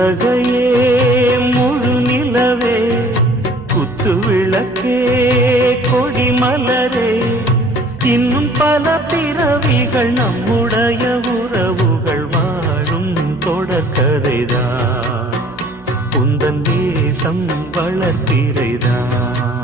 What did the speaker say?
புன்னகையே முழு நிலவே குத்து விளக்கே கொடிமலரே இன்னும் பல பிறவிகள் நம்முடைய உறவுகள் வாழும் தொடர்கதைதான் உந்தன் தேசம் வளர்த்திரைதான்